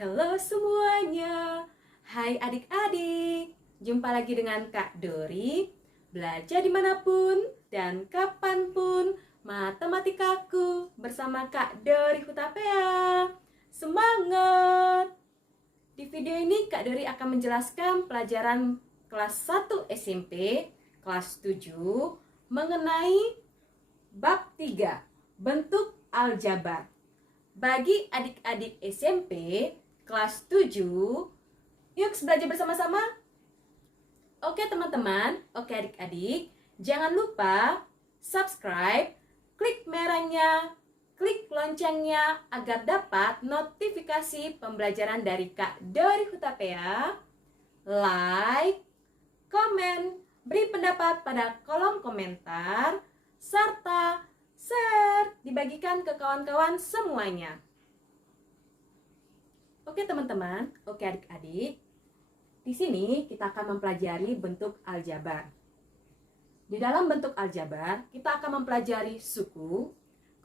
Halo semuanya, hai adik-adik. Jumpa lagi dengan Kak Dori. Belajar dimanapun dan kapanpun, matematikaku bersama Kak Dori Hutapea. Semangat! Di video ini Kak Dori akan menjelaskan pelajaran kelas 1 SMP, kelas 7, mengenai bab 3, bentuk aljabar. Bagi adik-adik SMP kelas 7, yuk belajar bersama-sama. Oke teman-teman, oke adik-adik, jangan lupa subscribe, klik merahnya, klik loncengnya agar dapat notifikasi pembelajaran dari Kak Dori Hutapea. Like, komen, beri pendapat pada kolom komentar, serta share, dibagikan ke kawan-kawan semuanya. Oke teman-teman, oke adik-adik. Di sini kita akan mempelajari bentuk aljabar. Di dalam bentuk aljabar, kita akan mempelajari suku,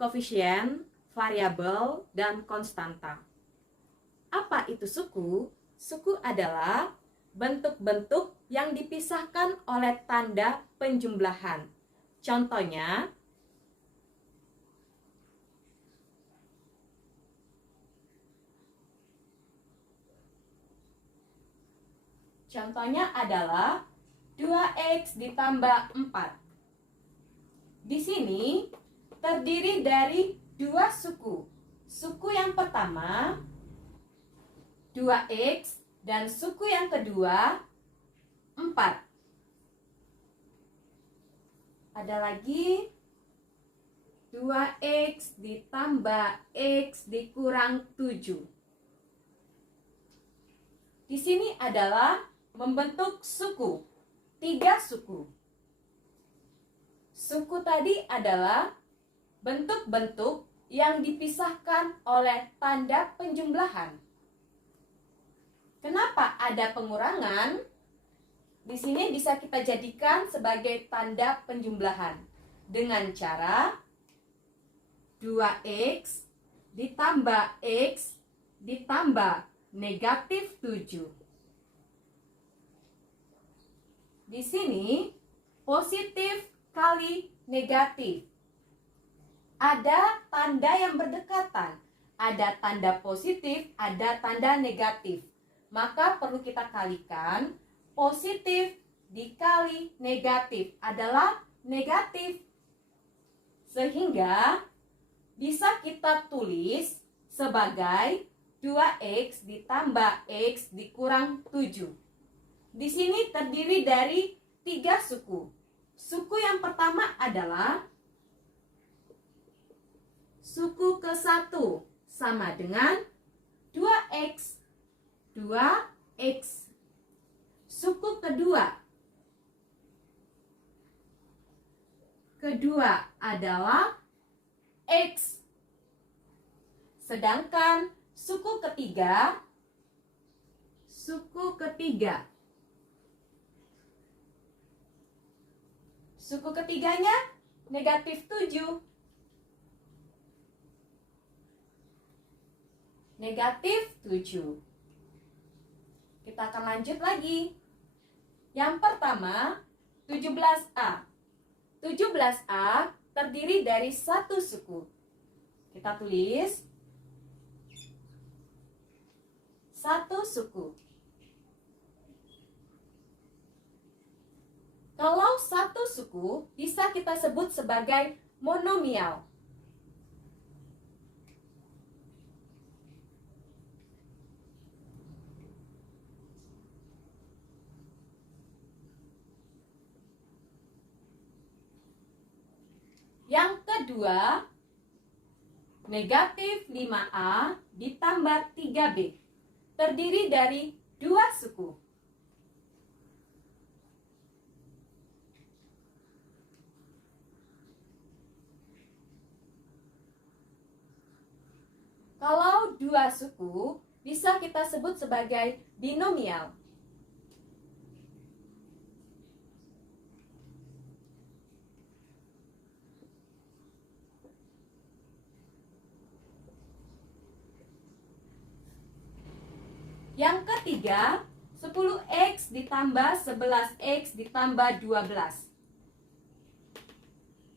koefisien, variabel, dan konstanta. Apa itu suku? Suku adalah bentuk-bentuk yang dipisahkan oleh tanda penjumlahan. Contohnya, adalah 2x ditambah 4. Di sini terdiri dari dua suku. Suku yang pertama 2x dan suku yang kedua 4. Ada lagi 2x ditambah x dikurang 7. Di sini adalah membentuk suku, 3 suku. Suku tadi adalah bentuk-bentuk yang dipisahkan oleh tanda penjumlahan. Kenapa ada pengurangan? Di sini bisa kita jadikan sebagai tanda penjumlahan dengan cara 2x ditambah x ditambah negatif 7. Di sini positif kali negatif. Ada tanda yang berdekatan. Ada tanda positif, ada tanda negatif. Maka perlu kita kalikan. Positif dikali negatif adalah negatif. Sehingga bisa kita tulis sebagai 2x ditambah x dikurang 7. Di sini terdiri dari 3 suku. Suku yang pertama adalah suku ke-1 sama dengan 2x. 2x. Suku kedua. Kedua adalah x. Sedangkan suku ketiga. Suku ketiganya negatif 7. Negatif 7. Kita akan lanjut lagi. Yang pertama, 17A. 17A terdiri dari satu suku. Kita tulis satu suku. Kalau satu suku bisa kita sebut sebagai monomial. Yang kedua, negatif 5A ditambah 3B. Terdiri dari dua suku. Kalau dua suku bisa kita sebut sebagai binomial. Yang ketiga, 10x ditambah 11x ditambah 12.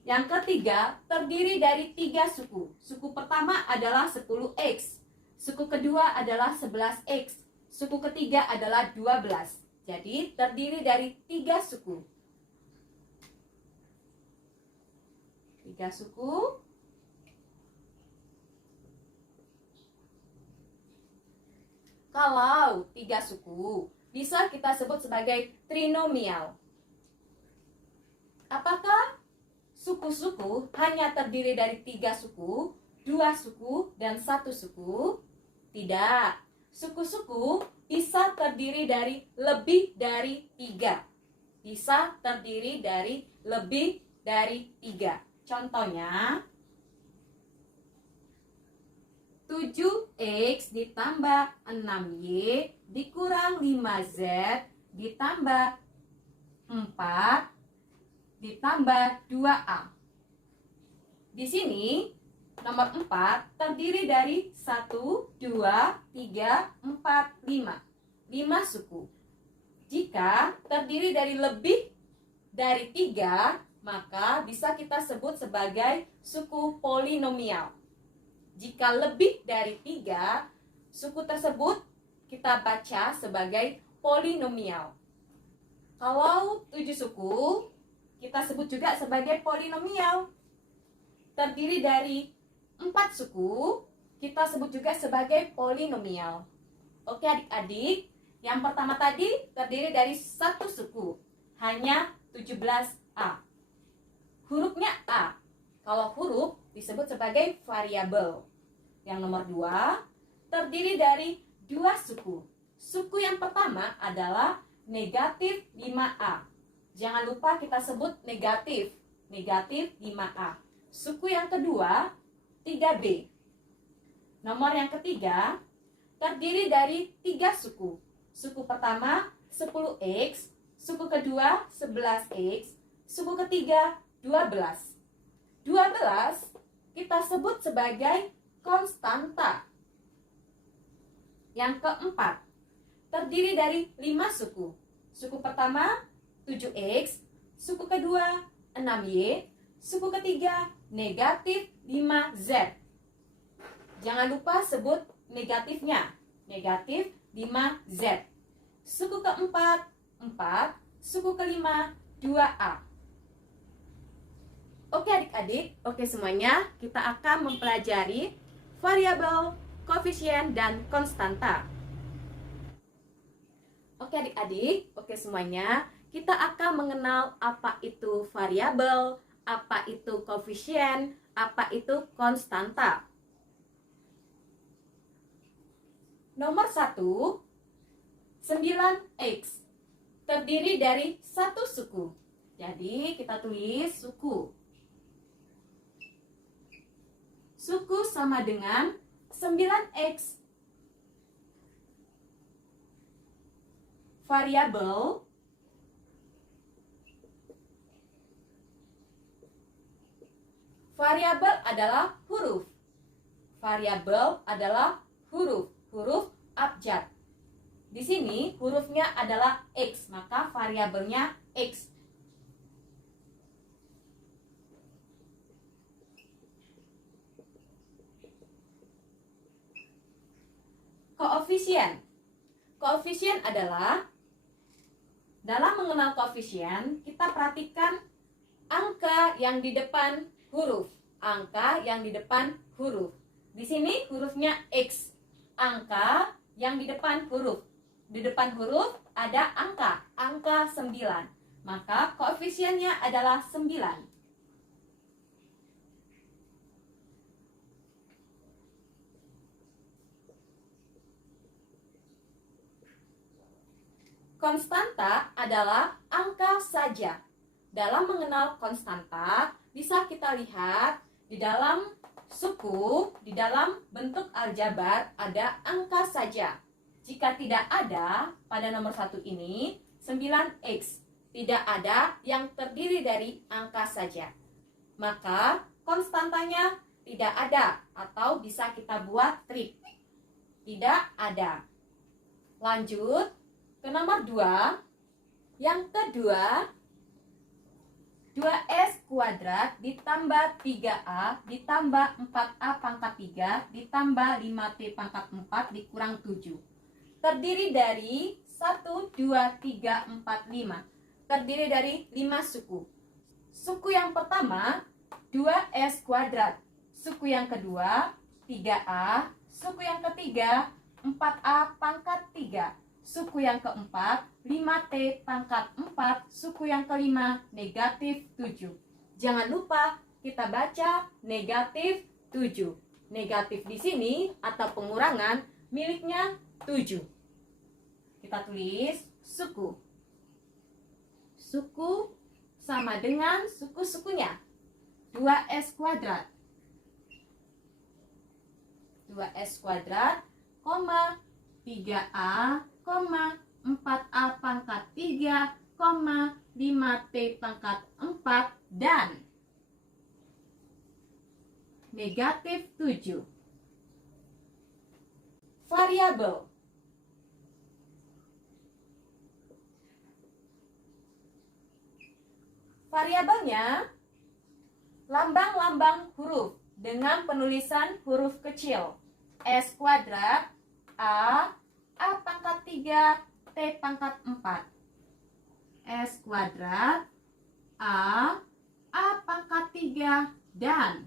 Yang ketiga terdiri dari 3 suku. Suku pertama adalah 10x. Suku kedua adalah 11x. Suku ketiga adalah 12. Jadi terdiri dari 3 suku. 3 suku. Kalau 3 suku bisa kita sebut sebagai trinomial. Apakah suku-suku hanya terdiri dari 3 suku, 2 suku, dan 1 suku? Tidak. Suku-suku bisa terdiri dari lebih dari 3. Bisa terdiri dari lebih dari 3. Contohnya, 7x ditambah 6y dikurang 5z ditambah 4 ditambah 2a. Di sini nomor 4 terdiri dari 1, 2, 3, 4, 5. 5 suku. Jika terdiri dari lebih dari 3, maka bisa kita sebut sebagai suku polinomial. Jika lebih dari 3, suku tersebut kita baca sebagai polinomial. Kalau 7 suku, kita sebut juga sebagai polinomial. Terdiri dari 4 suku, kita sebut juga sebagai polinomial. Oke adik-adik, yang pertama tadi terdiri dari 1 suku, hanya 17A. Hurufnya A. Kalau huruf disebut sebagai variabel. Yang nomor 2 terdiri dari 2 suku. Suku yang pertama adalah negatif 5A. Jangan lupa kita sebut negatif 5A. Suku yang kedua 3B. Nomor yang ketiga terdiri dari 3 suku. Suku pertama 10x, suku kedua 11x, suku ketiga 12. 12 kita sebut sebagai konstanta. Yang keempat terdiri dari 5 suku. Suku pertama 7x, suku kedua 6y, suku ketiga negatif 5z. Jangan lupa sebut negatifnya, negatif 5z. Suku keempat 4, suku kelima 2a. Oke adik-adik, oke semuanya, kita akan mempelajari variabel, koefisien, dan konstanta. Oke adik-adik, oke semuanya, kita akan mengenal apa itu variabel, apa itu koefisien, apa itu konstanta. Nomor 1, 9x terdiri dari 1 suku. Jadi kita tulis suku. Suku sama dengan 9x. Variabel adalah huruf. Variabel adalah huruf, huruf abjad. Di sini hurufnya adalah x, maka variabelnya x. Koefisien. Koefisien adalah, dalam mengenal koefisien, kita perhatikan angka yang di depan huruf. Angka yang di depan huruf. Di sini hurufnya x. Angka yang di depan huruf. Di depan huruf ada angka 9. Maka koefisiennya adalah 9. Konstanta adalah angka saja. Dalam mengenal konstanta, bisa kita lihat di dalam suku, di dalam bentuk aljabar ada angka saja. Jika tidak ada pada nomor 1 ini, 9x. Tidak ada yang terdiri dari angka saja. Maka konstantanya tidak ada, atau bisa kita buat trik. Tidak ada. Lanjut ke nomor 2. Yang kedua, 2S kuadrat ditambah 3A ditambah 4A pangkat 3 ditambah 5T pangkat 4 dikurang 7. Terdiri dari 1, 2, 3, 4, 5. Terdiri dari 5 suku. Suku yang pertama, 2S kuadrat. Suku yang kedua, 3A. Suku yang ketiga, 4A pangkat 3. Suku yang keempat, 5T pangkat 4. Suku yang kelima, negatif 7. Jangan lupa kita baca negatif 7. Negatif di sini atau pengurangan miliknya 7. Kita tulis suku. Suku sama dengan suku-sukunya. 2S kuadrat. 2S kuadrat, 3A, 4A pangkat 3, 5T pangkat 4, dan negatif 7. Variabel. Variabelnya lambang-lambang huruf dengan penulisan huruf kecil. S kuadrat, A pangkat 3, T pangkat 4. S kuadrat, A pangkat 3, dan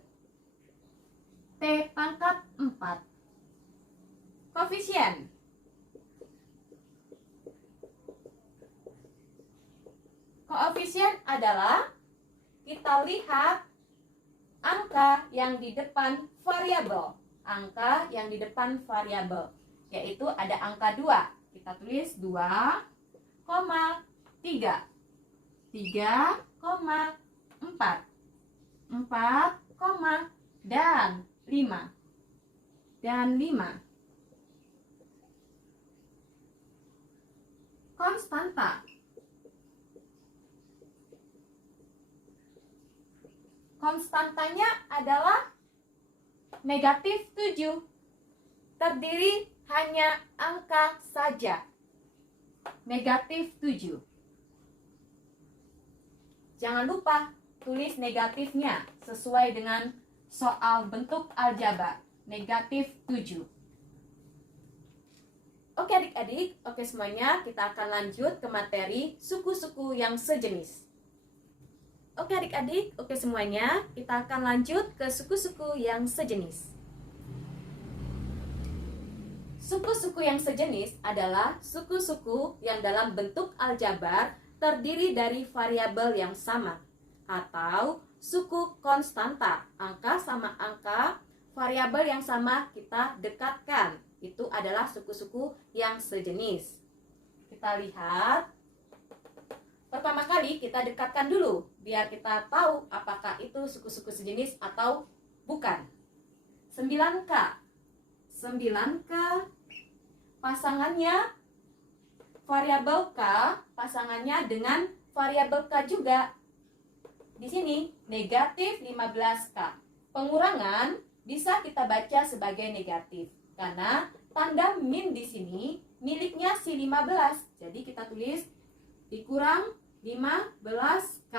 T pangkat 4. Koefisien. Koefisien adalah kita lihat angka yang di depan variabel. Angka yang di depan variabel, yaitu ada angka 2. Kita tulis 2, 3, 3, 4, 4, dan 5. Konstanta. Konstantanya adalah negatif 7. Terdiri hanya angka saja. Negatif 7. Jangan lupa tulis negatifnya sesuai dengan soal bentuk aljabar. Negatif 7. Oke adik-adik, oke semuanya, kita akan lanjut ke materi suku-suku yang sejenis. Oke adik-adik, oke semuanya, kita akan lanjut ke suku-suku yang sejenis. Suku-suku yang sejenis adalah suku-suku yang dalam bentuk aljabar terdiri dari variabel yang sama, atau suku konstanta. Angka sama angka, variabel yang sama kita dekatkan. Itu adalah suku-suku yang sejenis. Kita lihat. Pertama kali kita dekatkan dulu, biar kita tahu apakah itu suku-suku sejenis atau bukan. 9K. 9K pasangannya variabel K, pasangannya dengan variabel K juga. Di sini negatif 15K. Pengurangan bisa kita baca sebagai negatif karena tanda min di sini miliknya si 15. Jadi kita tulis dikurang 15K.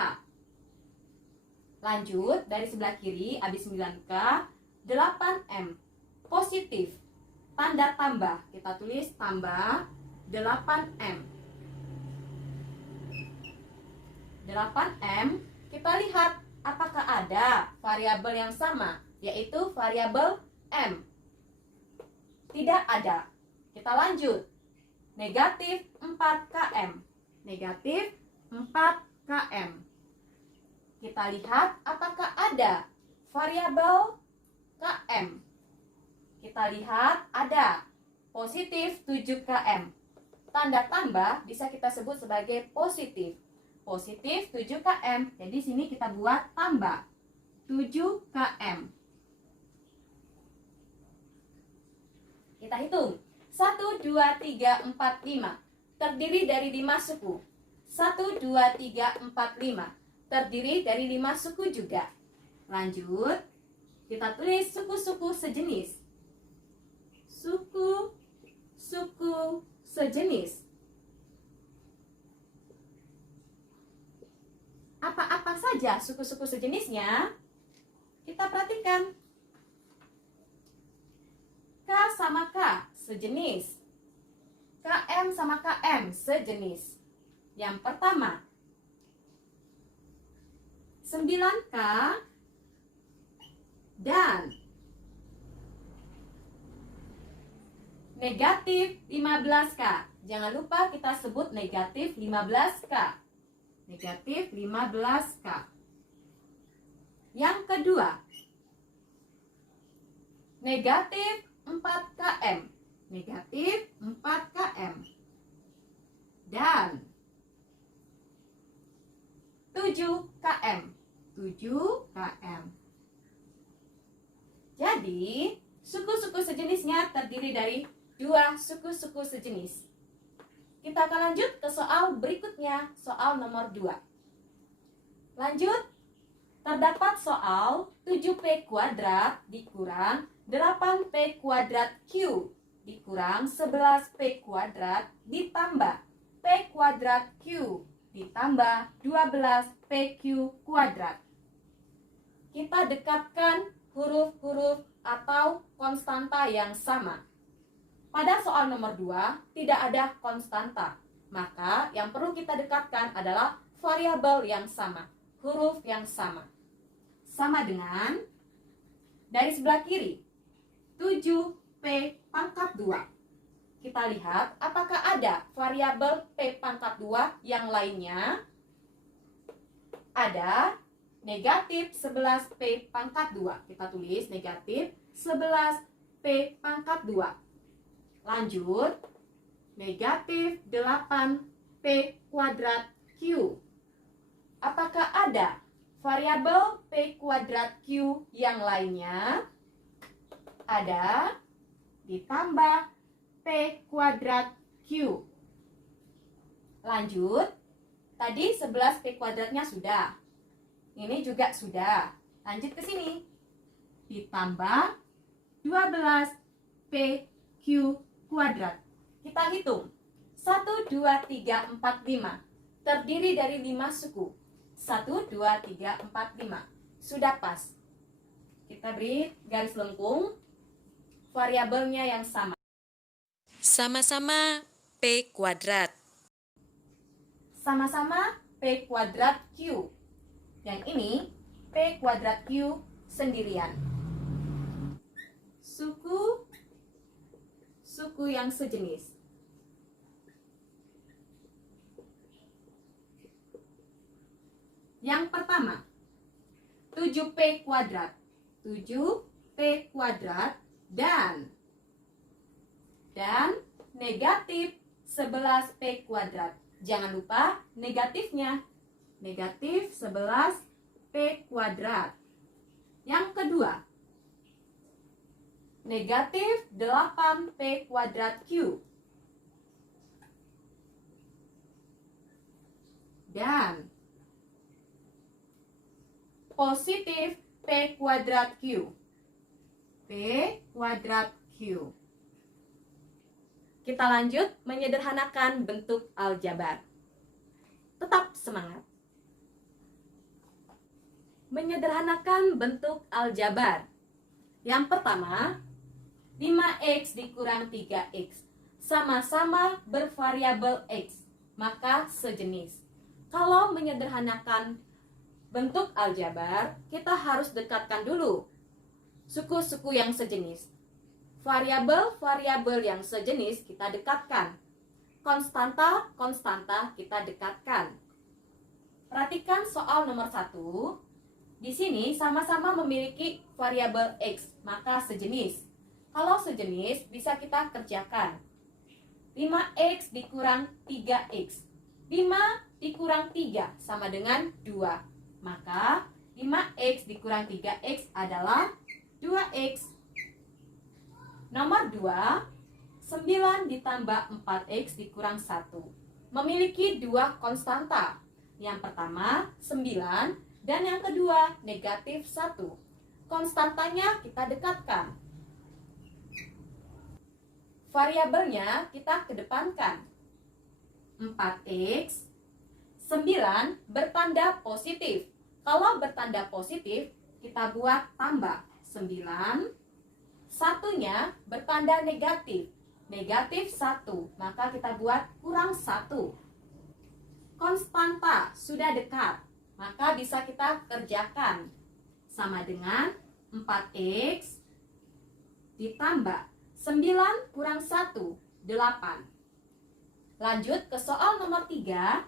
Lanjut dari sebelah kiri, habis 9K, 8M. Positif, tanda tambah. Kita tulis tambah 8M. 8M, kita lihat apakah ada variabel yang sama, yaitu variabel M. Tidak ada. Kita lanjut. Negatif 4KM. Negatif 4KM. Kita lihat apakah ada variabel KM. Kita lihat ada positif 7KM. Tanda tambah bisa kita sebut sebagai positif. Positif 7KM. Jadi sini kita buat tambah 7KM. Kita hitung. 1, 2, 3, 4, 5. Terdiri dari 5 suku. 1, 2, 3, 4, 5. Terdiri dari 5 suku juga. Lanjut, kita tulis suku-suku sejenis. Suku-suku sejenis. sejenis. Apa-apa saja suku-suku sejenisnya? Kita perhatikan. K sama K sejenis. KM sama KM sejenis. Yang pertama, 9K dan negatif 15K. Jangan lupa kita sebut negatif 15K. Negatif 15K. Yang kedua, negatif 4KM. Negatif 4KM. Dan 7KM. 7KM. Jadi, suku-suku sejenisnya terdiri dari dua suku-suku sejenis. Kita akan lanjut ke soal berikutnya, soal nomor 2. Lanjut, terdapat soal 7P kuadrat dikurang 8P kuadrat Q dikurang 11P kuadrat ditambah P kuadrat Q ditambah 12PQ kuadrat. Kita dekatkan huruf-huruf atau konstanta yang sama. Pada soal nomor 2, tidak ada konstanta. Maka yang perlu kita dekatkan adalah variabel yang sama, huruf yang sama. Sama dengan, dari sebelah kiri, 7P pangkat 2. Kita lihat apakah ada variabel P pangkat 2 yang lainnya. Ada negatif 11P pangkat 2. Kita tulis negatif 11P pangkat 2. Lanjut, negatif 8P kuadrat Q. Apakah ada variabel P kuadrat Q yang lainnya? Ada, ditambah P kuadrat Q. Lanjut, tadi 11P kuadratnya sudah. Ini juga sudah. Lanjut ke sini. Ditambah 12PQ kuadrat. Kita hitung. 1, 2, 3, 4, 5. Terdiri dari 5 suku. 1, 2, 3, 4, 5. Sudah pas. Kita beri garis lengkung. Variabelnya yang sama. Sama-sama P kuadrat. Sama-sama P kuadrat Q. Yang ini P kuadrat Q sendirian. Suku yang sejenis. Yang pertama, 7P kuadrat. 7P kuadrat dan negatif 11P kuadrat. Jangan lupa negatifnya. Negatif 11P kuadrat. Yang kedua, negatif 8P kuadrat Q. Dan positif P kuadrat Q. P kuadrat Q. Kita lanjut menyederhanakan bentuk aljabar. Tetap semangat. Menyederhanakan bentuk aljabar. Yang pertama, 5X dikurang 3X. Sama-sama bervariabel X, maka sejenis. Kalau menyederhanakan bentuk aljabar, kita harus dekatkan dulu suku-suku yang sejenis. Variabel-variabel yang sejenis kita dekatkan. Konstanta kita dekatkan. Perhatikan soal nomor 1. Di sini sama-sama memiliki variabel X, maka sejenis. Kalau sejenis, bisa kita kerjakan. 5X dikurang 3X. 5 dikurang 3 sama dengan 2. Maka 5X dikurang 3X adalah 2X. Nomor 2, 9 ditambah 4X dikurang 1. Memiliki dua konstanta. Yang pertama 9 dan yang kedua negatif 1. Konstantanya kita dekatkan. variabelnya kita kedepankan. 4x, 9 bertanda positif. Kalau bertanda positif, kita buat tambah 9. Satunya bertanda negatif. Negatif 1, maka kita buat kurang 1. Konstanta sudah dekat, maka bisa kita kerjakan. Sama dengan 4x ditambah 9 kurang 1, 8. Lanjut ke soal nomor 3.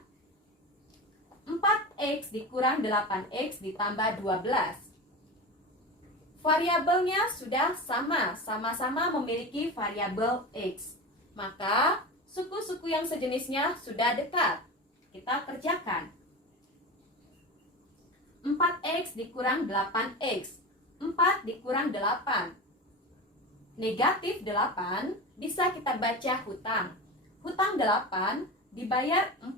4x dikurang 8x ditambah 12. Variabelnya sudah sama-sama memiliki variabel x. Maka suku-suku yang sejenisnya sudah dekat. Kita kerjakan. 4x dikurang 8x. 4 dikurang 8. Negatif 8 bisa kita baca hutang. Hutang 8 dibayar 4,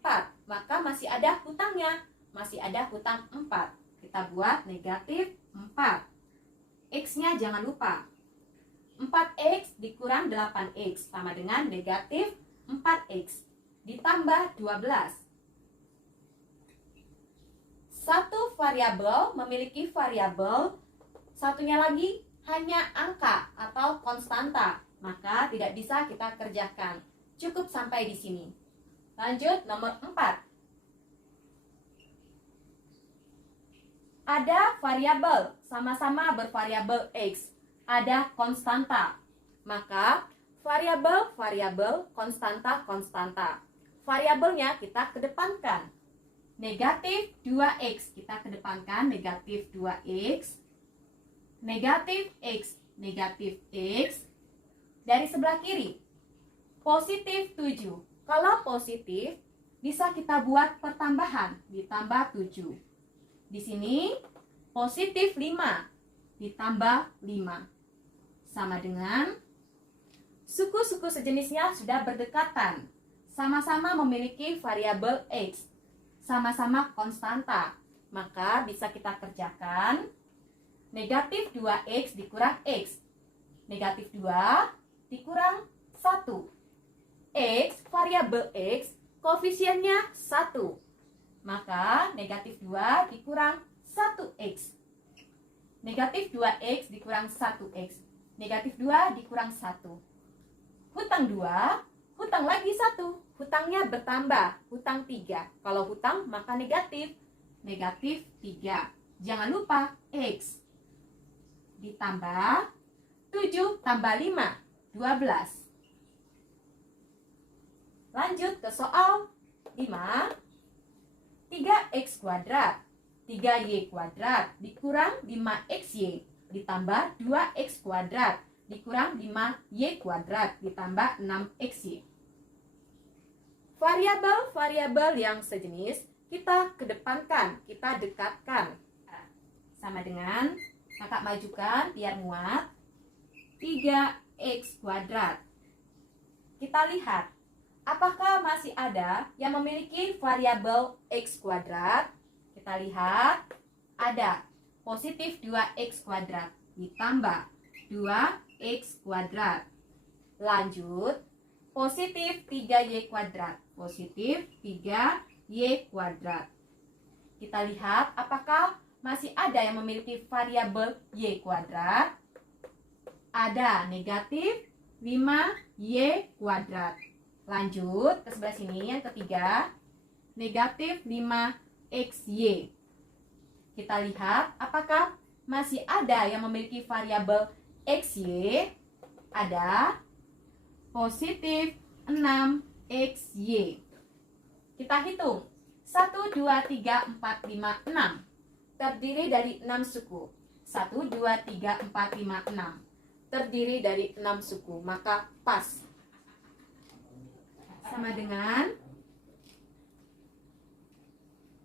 maka masih ada hutangnya. Masih ada hutang 4. Kita buat negatif 4. X-nya jangan lupa. 4x dikurang 8x sama dengan negatif 4x ditambah 12. Satu variabel memiliki variabel, satunya lagi hanya angka atau konstanta, maka tidak bisa kita kerjakan. Cukup sampai di sini. Lanjut nomor 4. Ada variabel, sama-sama bervariabel x. Ada konstanta. Maka variabel, konstanta. Variabelnya kita kedepankan. Negatif 2x, kita kedepankan negatif 2x. Negatif x, negatif x. Dari sebelah kiri, positif 7. Kalau positif, bisa kita buat pertambahan, ditambah 7. Di sini, positif 5, ditambah 5. Sama dengan, suku-suku sejenisnya sudah berdekatan. Sama-sama memiliki variabel x. Sama-sama konstanta. Maka bisa kita kerjakan, negatif 2x dikurang x. Negatif 2 dikurang 1. X, variabel x, koefisiennya 1. Maka negatif 2 dikurang 1x. Negatif 2x dikurang 1x. Negatif 2 dikurang 1. Hutang 2, hutang lagi 1. Hutangnya bertambah, hutang 3. Kalau hutang maka negatif. Negatif 3. Jangan lupa x. Ditambah 7 tambah 5, 12. Lanjut ke soal 5. 3x kuadrat, 3y kuadrat dikurang 5xy ditambah 2x kuadrat dikurang 5y kuadrat ditambah 6xy. Variabel-variabel yang sejenis kita kedepankan, kita dekatkan. Sama dengan, kakak majukan biar muat, 3x kuadrat. Kita lihat, apakah masih ada yang memiliki variabel x kuadrat? Kita lihat, ada. Positif 2x kuadrat ditambah 2x kuadrat. Lanjut, positif 3y kuadrat. Positif 3y kuadrat. Kita lihat, apakah masih ada yang memiliki variabel y kuadrat? Ada, negatif 5y kuadrat. Lanjut ke sebelah sini yang ketiga, negatif 5xy. Kita lihat apakah masih ada yang memiliki variabel xy. Ada, positif 6xy. Kita hitung, 1, 2, 3, 4, 5, 6. Terdiri dari 6 suku. 1, 2, 3, 4, 5, 6. Terdiri dari 6 suku, maka pas. Sama dengan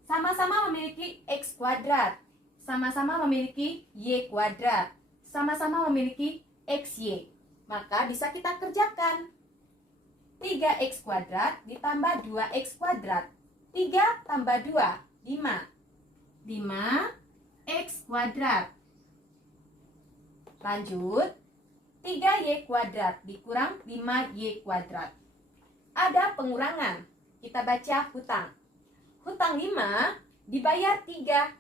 sama-sama memiliki x kuadrat, sama-sama memiliki y kuadrat, sama-sama memiliki xy. Maka bisa kita kerjakan. 3x kuadrat ditambah 2x kuadrat. 3 tambah 2, 5. 5x kuadrat. Lanjut, 3Y kuadrat dikurang 5Y kuadrat. Ada pengurangan. Kita baca hutang. Hutang 5 dibayar 3.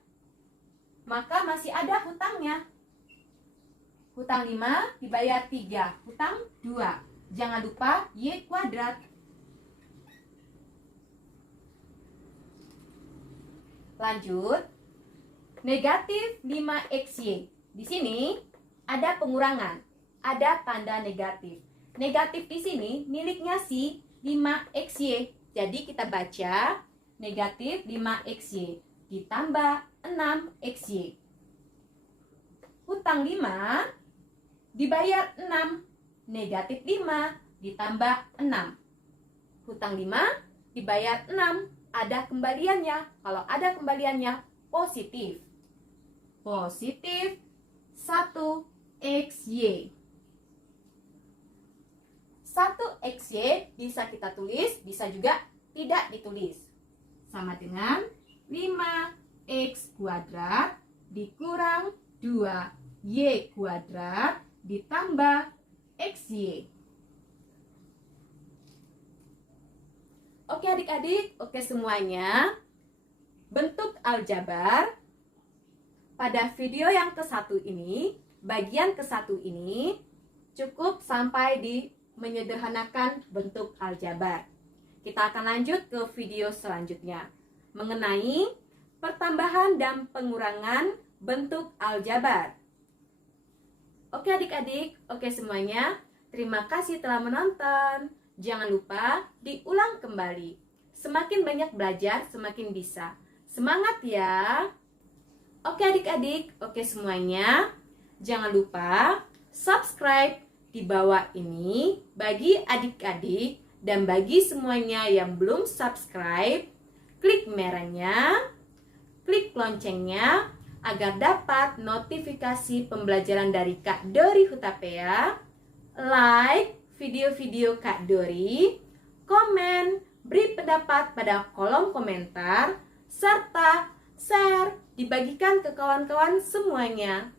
Maka masih ada hutangnya. Hutang 5 dibayar 3. Hutang 2. Jangan lupa Y kuadrat. Lanjut. Negatif 5XY. Di sini ada pengurangan. Ada tanda negatif. Negatif di sini miliknya si 5XY. Jadi kita baca negatif 5XY ditambah 6XY. Hutang 5 dibayar 6. Negatif 5 ditambah 6. Hutang 5 dibayar 6. Ada kembaliannya. Kalau ada kembaliannya positif. Positif 1XY. 1XY bisa kita tulis, bisa juga tidak ditulis. Sama dengan 5X kuadrat dikurang 2Y kuadrat ditambah XY. Oke adik-adik, oke semuanya. Bentuk aljabar pada video yang ke-1 ini, bagian ke-1 ini cukup sampai di menyederhanakan bentuk aljabar. Kita akan lanjut ke video selanjutnya mengenai pertambahan dan pengurangan bentuk aljabar. Oke adik-adik, oke semuanya. Terima kasih telah menonton. Jangan lupa diulang kembali. Semakin banyak belajar, semakin bisa. Semangat ya. Oke adik-adik, oke semuanya. Jangan lupa subscribe di bawah ini bagi adik-adik dan bagi semuanya yang belum subscribe, klik merahnya, klik loncengnya agar dapat notifikasi pembelajaran dari Kak Dori Hutapea, like video-video Kak Dori, komen, beri pendapat pada kolom komentar, serta share, dibagikan ke kawan-kawan semuanya.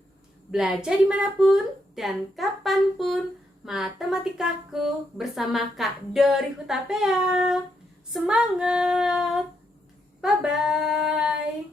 Belajar dimanapun dan kapanpun, matematikaku bersama Kak Dori Hutapea. Semangat! Bye-bye!